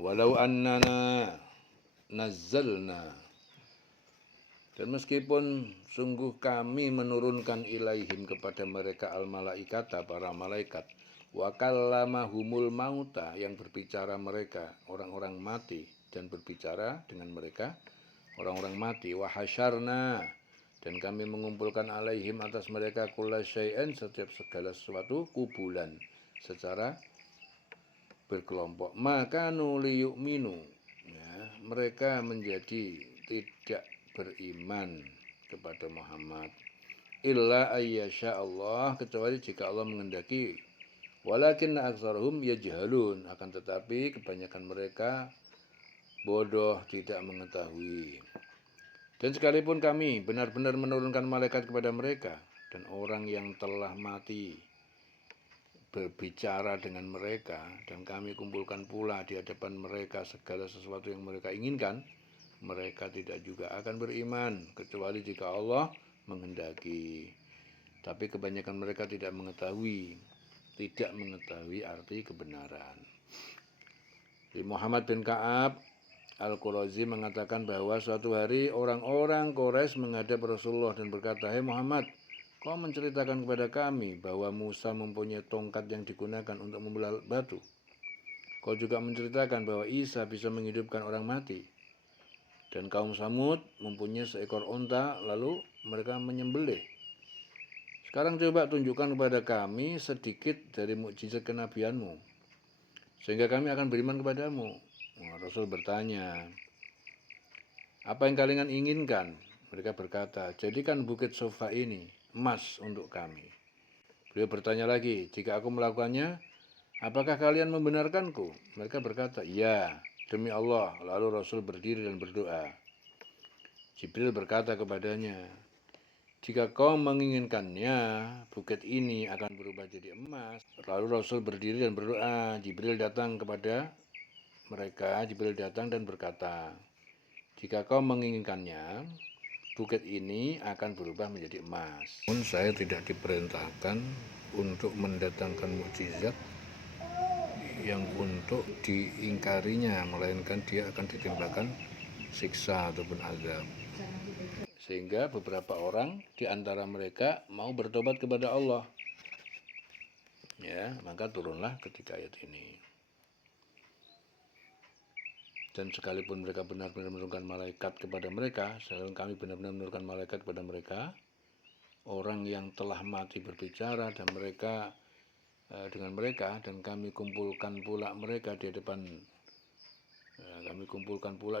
Walau annana nazzalna, dan meskipun sungguh kami menurunkan ilaihim kepada mereka al-malaikata, para malaikat, wa kallamahumul mauta, yang berbicara mereka orang-orang mati dan berbicara dengan mereka orang-orang mati, wa hasyarna, dan kami mengumpulkan alaihim atas mereka kulla syai'in, setiap segala sesuatu, kubulan, secara berkelompok. Maka nuliyu'minu, ya, mereka menjadi tidak beriman kepada Muhammad illa ayyasha Allah, kecuali jika Allah menghendaki. Walakin aktsarhum yajhalun, akan tetapi kebanyakan mereka bodoh, tidak mengetahui. Dan sekalipun kami benar-benar menurunkan malaikat kepada mereka, dan orang yang telah mati berbicara dengan mereka, dan kami kumpulkan pula di hadapan mereka segala sesuatu yang mereka inginkan, mereka tidak juga akan beriman kecuali jika Allah menghendaki. Tapi kebanyakan mereka tidak mengetahui arti kebenaran. Muhammad bin Ka'ab Al-Qurazi mengatakan bahwa suatu hari orang-orang Quraisy menghadap Rasulullah dan berkata, "Hai Muhammad, kau menceritakan kepada kami bahwa Musa mempunyai tongkat yang digunakan untuk membelah batu. Kau juga menceritakan bahwa Isa bisa menghidupkan orang mati. Dan kaum Samud mempunyai seekor unta, lalu mereka menyembelih. Sekarang coba tunjukkan kepada kami sedikit dari mukjizat kenabianmu, sehingga kami akan beriman kepadamu." Rasul bertanya, "Apa yang kalian inginkan?" Mereka berkata, "Jadikan bukit Sofa ini emas untuk kami." Beliau bertanya lagi, "Jika aku melakukannya, apakah kalian membenarkanku?" Mereka berkata, "Ya, demi Allah." Lalu Rasul berdiri dan berdoa. Jibril berkata kepadanya, "Jika kau menginginkannya, bukit ini akan berubah jadi emas." Lalu Rasul berdiri dan berdoa. Jibril datang kepada mereka. Jibril datang dan berkata, "Jika kau menginginkannya, bukit ini akan berubah menjadi emas." Namun saya tidak diperintahkan untuk mendatangkan mukjizat yang untuk diingkarinya, melainkan dia akan ditimbakan siksa ataupun azab. Sehingga beberapa orang di antara mereka mau bertobat kepada Allah. Ya, maka turunlah ketika ayat ini. Dan sekalipun mereka benar-benar menurunkan malaikat kepada mereka, sekalipun kami benar-benar menurunkan malaikat kepada mereka, orang yang telah mati berbicara dan mereka dengan mereka, dan kami kumpulkan pula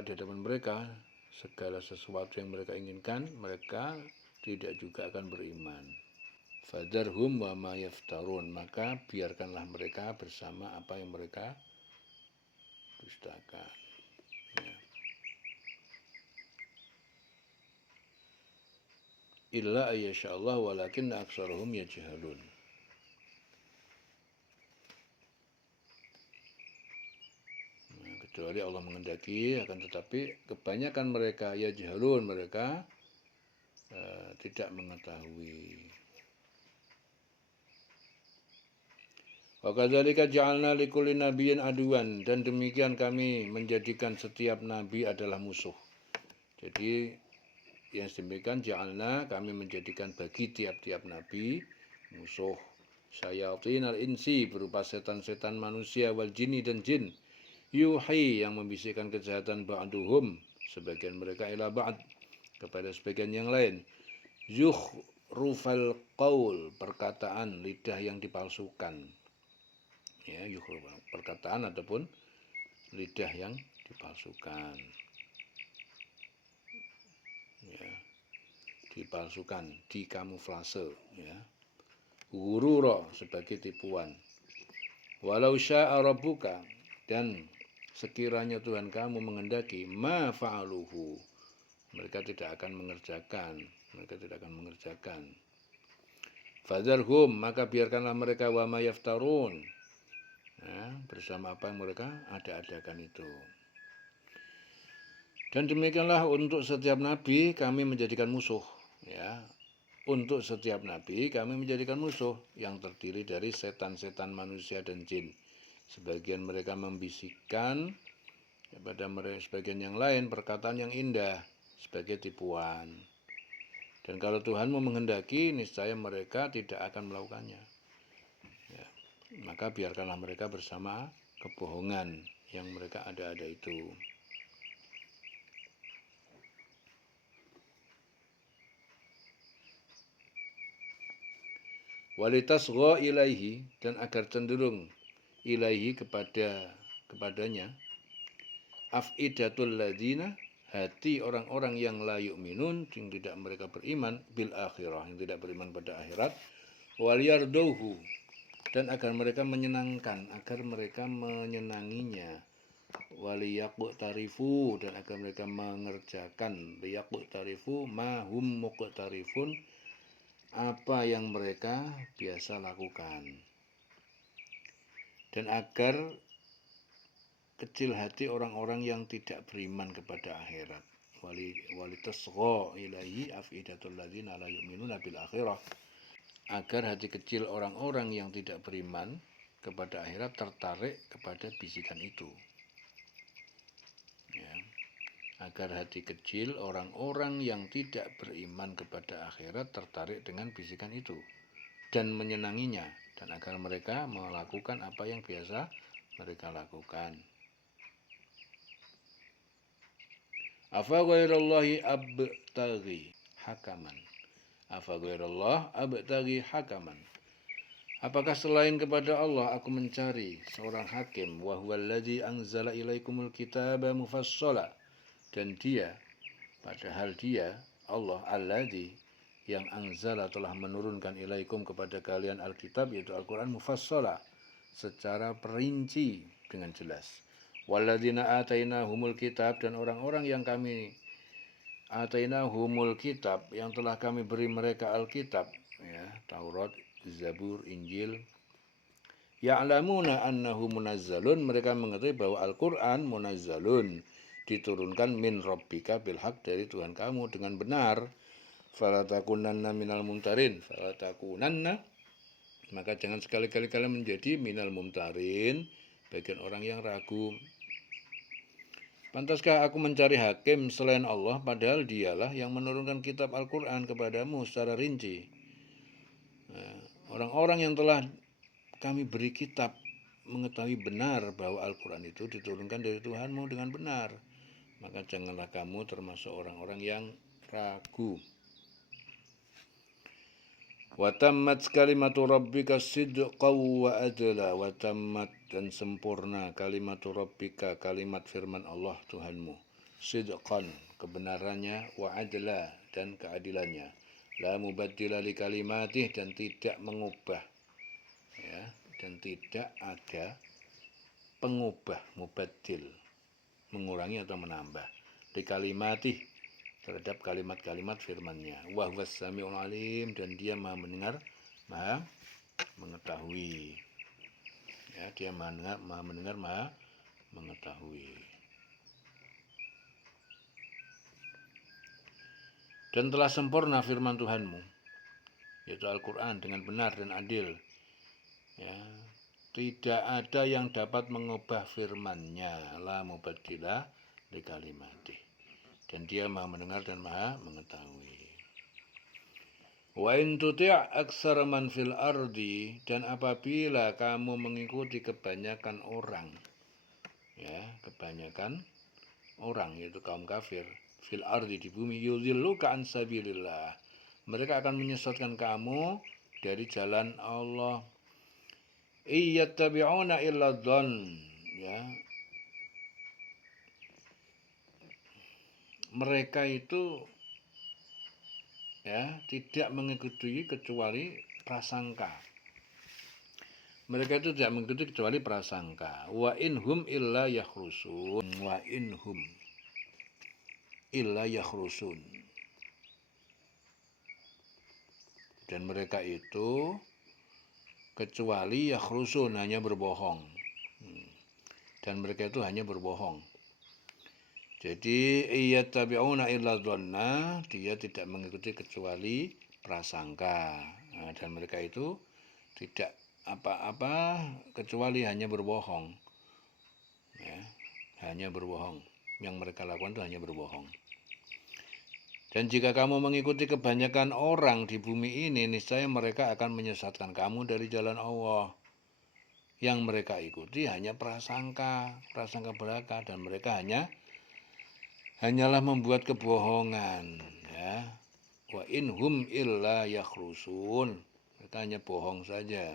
di hadapan mereka segala sesuatu yang mereka inginkan, mereka tidak juga akan beriman. Fadharhum wa ma yaftarun, maka biarkanlah mereka bersama apa yang mereka dustakan. Ya. Illa ayyasha Allah walakin aktsarhum yajhalun. Kecuali Allah menghendaki, akan tetapi kebanyakan mereka yajhalun, mereka tidak mengetahui. Wa kadzalika ja'alna likulli nabiyyin aduwan, dan demikian kami menjadikan setiap nabi adalah musuh. Jadi yang demikian ja'alna, kami menjadikan bagi tiap-tiap nabi musuh. Syayatin al-insi, berupa setan-setan manusia, wal jinni, dan jin. Yuhi, yang membisikkan kejahatan, ba'duhum, sebagian mereka, ila ba'd, kepada sebagian yang lain. Yukhrufal qaul, perkataan lidah yang dipalsukan. Ya, yukhrufal, perkataan ataupun lidah yang dipalsukan. Ya, dipalsukan, dikamuflase, ya. Ghurura, sebagai tipuan. Walau sya'a rabbuka, dan sekiranya Tuhan kamu menghendaki, ma fa'aluhu, mereka tidak akan mengerjakan. Fadharhum, maka biarkanlah mereka, wa ma yaftarun, ya, bersama apa yang mereka ada-adakan itu. Dan demikianlah untuk setiap nabi kami menjadikan musuh, ya. Untuk setiap nabi kami menjadikan musuh yang terdiri dari setan-setan manusia dan jin. Sebagian mereka membisikkan pada mereka sebagian yang lain perkataan yang indah sebagai tipuan. Dan kalau Tuhanmu menghendaki, niscaya mereka tidak akan melakukannya. Ya, maka biarkanlah mereka bersama kebohongan yang mereka ada-ada itu. Walitasgha ilaihi, dan agar cenderung ilaihi kepadanya, afidatul ladzina, hati orang-orang yang la yu'minun, yang tidak mereka beriman, bil akhirah, yang tidak beriman pada akhirat, wal yardauhu, dan agar mereka menyenanginya, waliyaqu tarifu, dan agar mereka mengerjakan liyaqu tarifu mahum muqtarifun, apa yang mereka biasa lakukan, dan agar kecil hati orang-orang yang tidak beriman kepada akhirat. Walitasgha ilaihi afidatul ladzina la yu'minuna bil akhirah, agar hati kecil orang-orang yang tidak beriman kepada akhirat tertarik kepada bisikan itu. Ya. Agar hati kecil orang-orang yang tidak beriman kepada akhirat tertarik dengan bisikan itu dan menyenanginya, dan agar mereka melakukan apa yang biasa mereka lakukan. Afa ghairallahi abtaghi hakaman. Afa ghairallah abtaghi hakaman. Apakah selain kepada Allah aku mencari seorang hakim, wa huwallazi anzala ilaikumul kitaba mufassala, dan dia, padahal dia Allah alladzi yang anzala telah menurunkan ilaikum kepada kalian alkitab, yaitu Al-Qur'an, mufassala secara perinci dengan jelas. Walladzina atainahumul kitab, dan orang-orang yang kami atainahumul kitab, yang telah kami beri mereka alkitab, ya, Taurat, Zabur, Injil, ya'lamuna annahu munazzalun, mereka mengetahui bahwa Al-Qur'an munazzalun, diturunkan min rabbika bil haq, dari Tuhan kamu dengan benar. Fala takunanna minal mumtarin, fala takunanna, maka jangan sekali-kali kalian menjadi minal mumtarin, bagian orang yang ragu. Pantaskah aku mencari hakim selain Allah, padahal dialah yang menurunkan kitab Al-Qur'an kepadamu secara rinci. Nah, orang-orang yang telah kami beri kitab mengetahui benar bahwa Al-Qur'an itu diturunkan dari Tuhanmu dengan benar, maka janganlah kamu termasuk orang-orang yang ragu. Watammat kalimatu rabbika sidqan wa adla, watammat, dan sempurna, kalimatu rabbika, kalimat firman Allah Tuhanmu, sidqan, kebenarannya, wa adla, dan keadilannya, la mubaddila li kalimatih, dan tidak mengubah, ya, dan tidak ada pengubah, mubaddil, mengurangi atau menambah, li kalimatih, terhadap kalimat-kalimat firman-Nya. Wa huwas samiul alim, dan dia Maha mendengar, Maha mengetahui. Ya, dia Maha mendengar, Maha mengetahui. Dan telah sempurna firman Tuhanmu, yaitu Al-Qur'an, dengan benar dan adil. Ya, tidak ada yang dapat mengubah firman-Nya, la mubaddila li kalimatih. Dan dia Maha mendengar dan Maha mengetahui. Wa in tuti' aksar man fil ardi, dan apabila kamu mengikuti kebanyakan orang, ya, kebanyakan orang, yaitu kaum kafir, fil ardi, di bumi, yudhilluka an sabilillah, mereka akan menyesatkan kamu dari jalan Allah. Iyattabi'una illa dhann, ya, mereka itu, ya, tidak mengikuti kecuali prasangka. Mereka itu tidak mengikuti kecuali prasangka. Wa inhum illa yakhrusun. Wa inhum illa yakhrusun. Dan mereka itu kecuali yakhrusun, hanya berbohong. Dan mereka itu hanya berbohong. Jadi iyattabi'una illa dhanna, dia tidak mengikuti kecuali prasangka. Nah, dan mereka itu tidak apa-apa kecuali hanya berbohong. Ya, hanya berbohong. Yang mereka lakukan itu hanya berbohong. Dan jika kamu mengikuti kebanyakan orang di bumi ini, niscaya mereka akan menyesatkan kamu dari jalan Allah. Yang mereka ikuti hanya prasangka belaka, dan mereka hanyalah membuat kebohongan. Ya. Wa inhum illa yakhrusun. Mereka hanya bohong saja.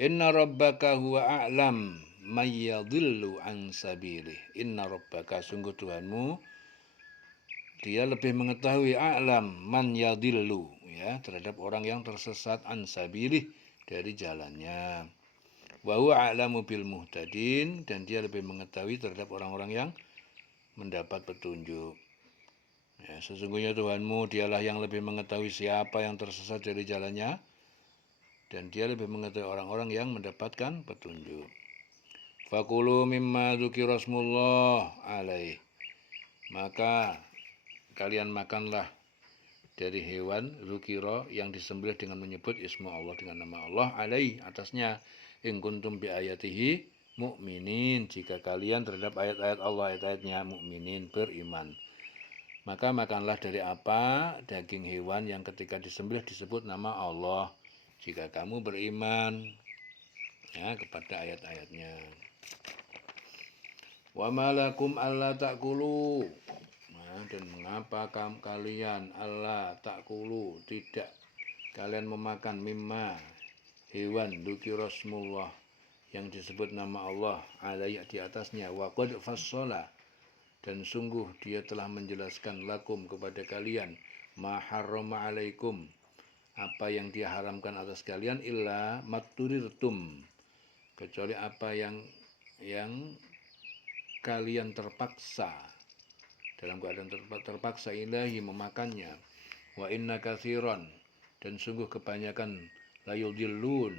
Inna rabbaka huwa a'lam may yadhillu an sabilih. Inna rabbaka, sungguh Tuhanmu, dia lebih mengetahui a'lam man yadhillu, ya, terhadap orang yang tersesat an sabilih, dari jalannya. Wa huwa a'lamu bil muhtadin, dan dia lebih mengetahui terhadap orang-orang yang mendapat petunjuk. Ya, sesungguhnya Tuhanmu dialah yang lebih mengetahui siapa yang tersesat dari jalannya, dan dia lebih mengetahui orang-orang yang mendapatkan petunjuk. Fakulu mimma dzukira rasmullah alaih. Maka kalian makanlah dari hewan dzukira yang disembelih dengan menyebut ismu Allah, dengan nama Allah, alaih, atasnya, in kuntum bi ayatihi mu'minin, jika kalian terhadap ayat-ayat Allah, ayat-ayatnya mukminin, beriman. Maka makanlah dari apa? Daging hewan yang ketika disembelih disebut nama Allah, jika kamu beriman, ya, kepada ayat-ayatnya. Wa malakum alla ta'kulu. Dan mengapa kalian alla ta'kulu, tidak kalian memakan, mimma, hewan, dzukira rasmullah, yang disebut nama Allah, alaihi, di atasnya, wa qad fassala, dan sungguh dia telah menjelaskan, lakum, kepada kalian, ma harrama alaikum, apa yang dia haramkan atas kalian, illa matturirtum, kecuali apa yang kalian terpaksa, dalam keadaan terpaksa, ilahi, memakannya. Wa inna katsiran, dan sungguh kebanyakan, layudillun,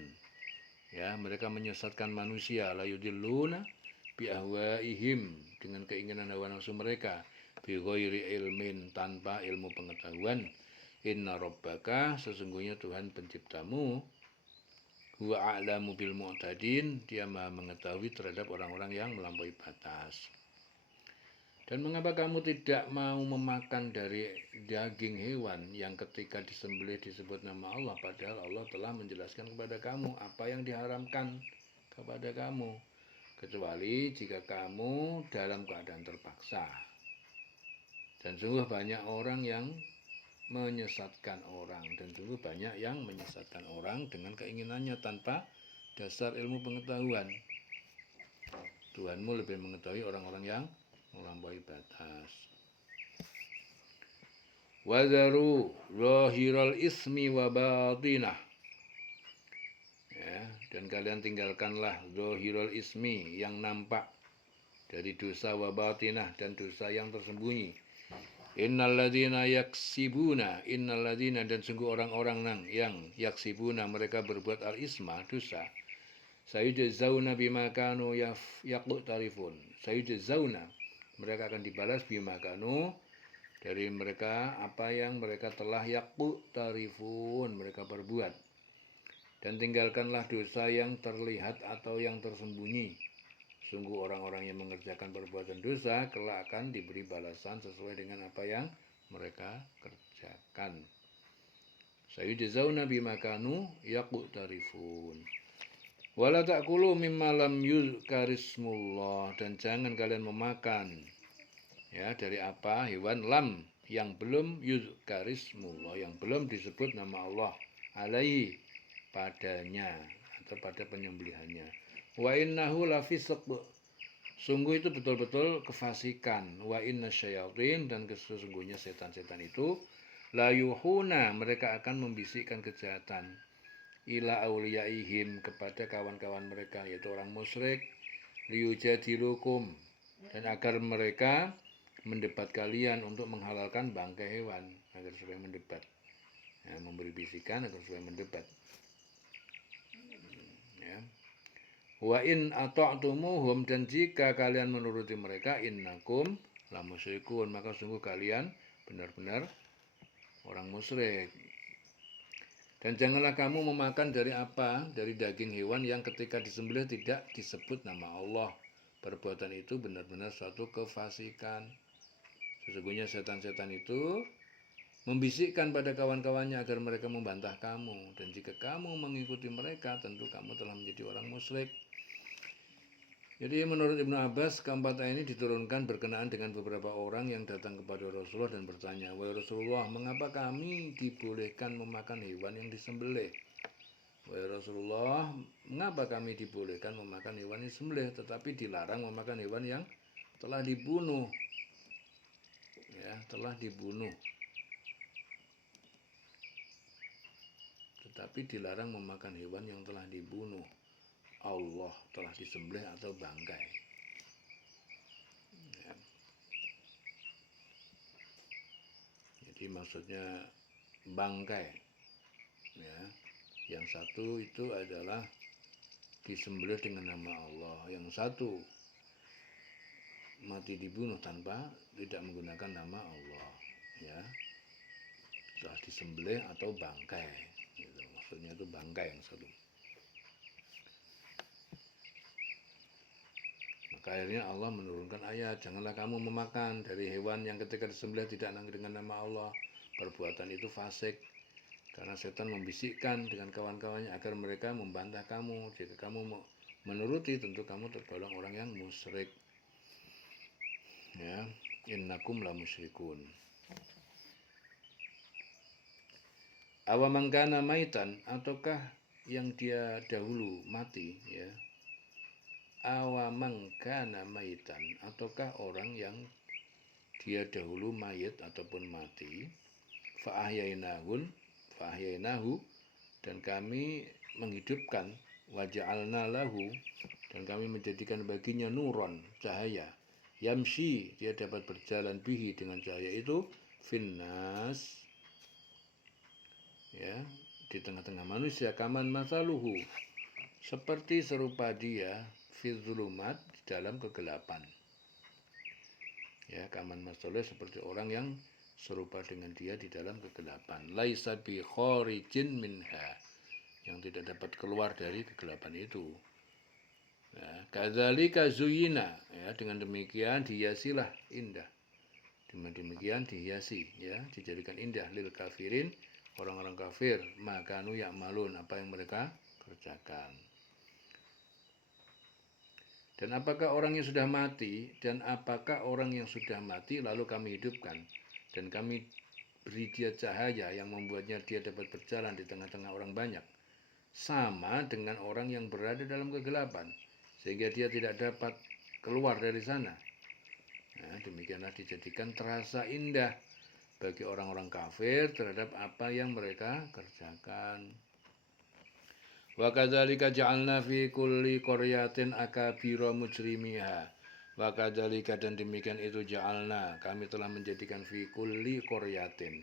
ya, mereka menyesatkan manusia, layudilluna bi ahwaihim, dengan keinginan hawa nafsu mereka, bi ghairi ilmin, tanpa ilmu pengetahuan. Inna rabbaka, sesungguhnya Tuhan penciptamu, huwa a'lamu bil mu'tadin, dia maha mengetahui terhadap orang-orang yang melampaui batas. Dan mengapa kamu tidak mau memakan dari daging hewan yang ketika disembelih disebut nama Allah, padahal Allah telah menjelaskan kepada kamu apa yang diharamkan kepada kamu, kecuali jika kamu dalam keadaan terpaksa. Dan sungguh banyak orang yang menyesatkan orang, dan sungguh banyak yang menyesatkan orang dengan keinginannya tanpa dasar ilmu pengetahuan. Tuhanmu lebih mengetahui orang-orang yang melampaui batas. Wadharu zahiral ismi wa batinah. Ya, dan kalian tinggalkanlah zahiral ismi, yang nampak dari dosa, wa batinah, dan dosa yang tersembunyi. Innalladzina yaksibuna, innalladzina, dan sungguh orang-orang yang yaksibuna, mereka berbuat al-isma, dosa, sayujzauna bima kanu yaqtarifun. Sayujzauna, mereka akan dibalas bima kanu, dari mereka apa yang mereka telah yaqtarifun, mereka berbuat. Dan tinggalkanlah dosa yang terlihat atau yang tersembunyi. Sungguh orang-orang yang mengerjakan perbuatan dosa kelak akan diberi balasan sesuai dengan apa yang mereka kerjakan. Sayujzauna bima kanu yaqtarifun. Wala ta'kulu mimma lam yuzkarismullah, dan jangan kalian memakan, ya, dari apa, hewan, lam, yang belum yuzkarismullah, yang belum disebut nama Allah, alaihi, padanya, atau pada penyembelihannya. Wa innahu lafisq, sungguh itu betul-betul kefasikan. Wa inna syayatin, dan sesungguhnya setan-setan itu, la yuhuna, mereka akan membisikkan kejahatan, ila auliyaihim, kepada kawan-kawan mereka, yaitu orang musyrik, liyujadilukum, dan agar mereka mendebat kalian untuk menghalalkan bangkai hewan, agar supaya mendebat, ya, memberi bisikan agar supaya mendebat, ya. Wa in ata'tumuhum, dan jika kalian menuruti mereka, innakum la musyrikun, maka sungguh kalian benar-benar orang musyrik. Dan janganlah kamu memakan dari apa, dari daging hewan yang ketika disembelih tidak disebut nama Allah, perbuatan itu benar-benar suatu kefasikan. Sesungguhnya setan-setan itu membisikkan pada kawan-kawannya agar mereka membantah kamu, dan jika kamu mengikuti mereka tentu kamu telah menjadi orang musyrik. Jadi menurut Ibnu Abbas, keempat ayat ini diturunkan berkenaan dengan beberapa orang yang datang kepada Rasulullah dan bertanya, "Wahai Rasulullah, mengapa kami dibolehkan memakan hewan yang disembelih?" Wahai Rasulullah, mengapa kami dibolehkan memakan hewan yang disembelih tetapi dilarang memakan hewan yang telah dibunuh? Ya, telah dibunuh. Tetapi dilarang memakan hewan yang telah dibunuh. Allah telah disembelih atau bangkai. Ya. Jadi maksudnya bangkai. Ya. Yang satu itu adalah disembelih dengan nama Allah. Yang satu mati dibunuh tanpa tidak menggunakan nama Allah. Ya. Telah disembelih atau bangkai. Gitu. Maksudnya itu bangkai yang satu. Maka akhirnya Allah menurunkan ayat, janganlah kamu memakan dari hewan yang ketika disembelih tidak dengan nama Allah. Perbuatan itu fasik, karena setan membisikkan dengan kawan-kawannya agar mereka membantah kamu. Jika kamu menuruti, tentu kamu tergolong orang yang musyrik. Ya, innakum la musyrikun. Awaman kana maitan, ataukah yang dia dahulu mati, ya. Awaman kana maitan, ataukah orang yang dia dahulu mayit ataupun mati, fa'ahyainahu, dan kami menghidupkan, waja'alna lahu, dan kami menjadikan baginya nuron, cahaya, yamshi, dia dapat berjalan bihi, dengan cahaya itu, finnas, ya, di tengah-tengah manusia, kaman masaluhu, seperti serupa dia, fidzulumat, di dalam kegelapan. Ya, kaman masaluhu seperti orang yang serupa dengan dia di dalam kegelapan. Laisa bi kharijin minha, yang tidak dapat keluar dari kegelapan itu. Ya, kadzalika zuyina, ya, dengan demikian dihiasilah indah. Dengan demikian dihiasi, ya, dijadikan indah lil kafirin, orang-orang kafir, makanu ya'malun, apa yang mereka kerjakan. Dan apakah orang yang sudah mati, dan apakah orang yang sudah mati lalu kami hidupkan, dan kami beri dia cahaya yang membuatnya dia dapat berjalan di tengah-tengah orang banyak, sama dengan orang yang berada dalam kegelapan, sehingga dia tidak dapat keluar dari sana. Nah, demikianlah dijadikan terasa indah bagi orang-orang kafir terhadap apa yang mereka kerjakan. Wa kadzalika ja'alna fi kulli qaryatin akabira mujrimiha. Wa kadzalika, dan demikian itu ja'alna, kami telah menjadikan fi kulli qaryatin,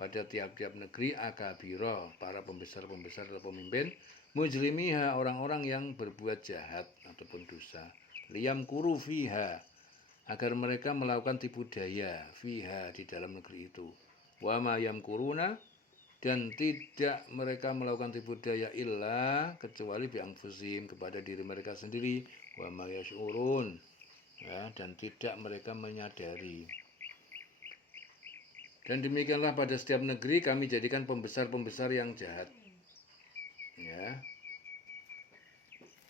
pada tiap-tiap negeri, akabira, para pembesar-pembesar atau pemimpin, mujrimiha, orang-orang yang berbuat jahat ataupun dosa, liyam kuru fiha, agar mereka melakukan tipu daya, fiha, di dalam negeri itu. Wa ma yamkuruna, dan tidak mereka melakukan tipu daya illa, kecuali bi anfusihim, kepada diri mereka sendiri, wa ma yash'urun, ya, dan tidak mereka menyadari. Dan demikianlah pada setiap negeri kami jadikan pembesar-pembesar yang jahat. Ya.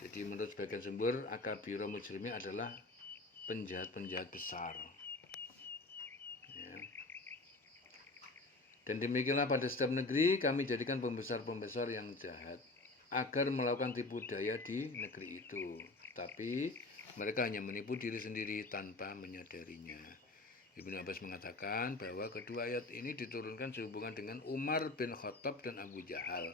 Jadi menurut sebagian sumber, akabira mujrimin adalah penjahat-penjahat besar. Ya. Dan demikianlah pada setiap negeri kami jadikan pembesar-pembesar yang jahat agar melakukan tipu daya di negeri itu. Tapi mereka hanya menipu diri sendiri tanpa menyadarinya. Ibnu Abbas mengatakan bahwa kedua ayat ini diturunkan sehubungan dengan Umar bin Khattab dan Abu Jahal.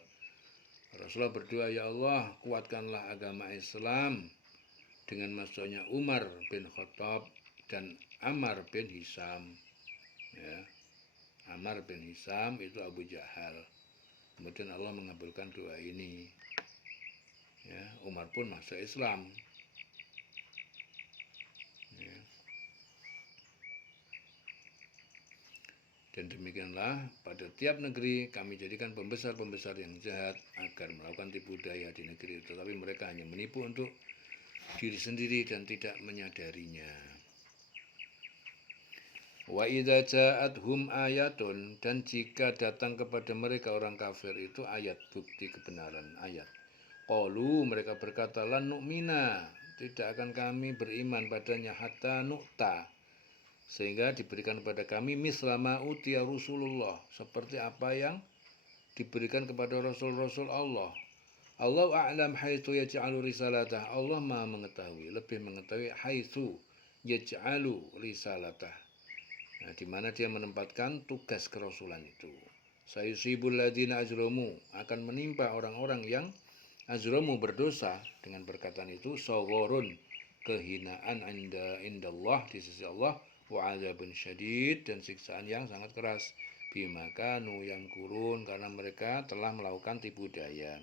Rasulullah berdoa, ya Allah, kuatkanlah agama Islam dengan masuknya Umar bin Khattab dan Ammar bin Hisam. Ya. Ammar bin Hisam itu Abu Jahal. Kemudian Allah mengabulkan doa ini. Ya, Umar pun masuk Islam. Ya. Dan demikianlah pada tiap negeri kami jadikan pembesar-pembesar yang jahat agar melakukan tipu daya di negeri itu. Tapi mereka hanya menipu untuk diri sendiri dan tidak menyadarinya. Wa idza ja'atuhum ayatun, dan jika datang kepada mereka orang kafir itu ayat, bukti kebenaran, ayat. Qalu, mereka berkata, lan nu'mina, tidak akan kami beriman padanya hatta nu'ta, sehingga diberikan kepada kami mislama utiya Rasulullah, seperti apa yang diberikan kepada rasul-rasul Allah. Allahu a'lam haitsu yaj'alu risalatah. Allah Maha mengetahui, lebih mengetahui haitsu yaj'alu risalatah. Nah, di mana dia menempatkan tugas kerasulan itu. Sayusibul ladina ajramu, akan menimpa orang-orang yang ajramu berdosa dengan perkataan itu, saghorun, kehinaan indallah, di sisi Allah, wa adzabun syadid, dan siksaan yang sangat keras, bima kanu yang kurun, karena mereka telah melakukan tipu daya.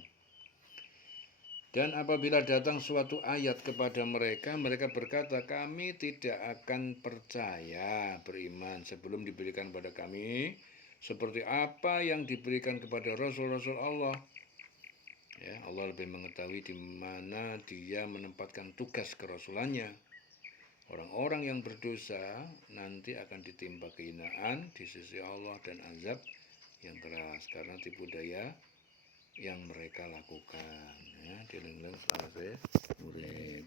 Dan apabila datang suatu ayat kepada mereka, mereka berkata, kami tidak akan percaya beriman sebelum diberikan kepada kami seperti apa yang diberikan kepada rasul-rasul Allah. Ya, Allah lebih mengetahui di mana dia menempatkan tugas kerasulannya. Orang-orang yang berdosa nanti akan ditimpa kehinaan di sisi Allah dan azab yang keras karena tipu daya yang mereka lakukan. Ya, dieling-eling selama urip.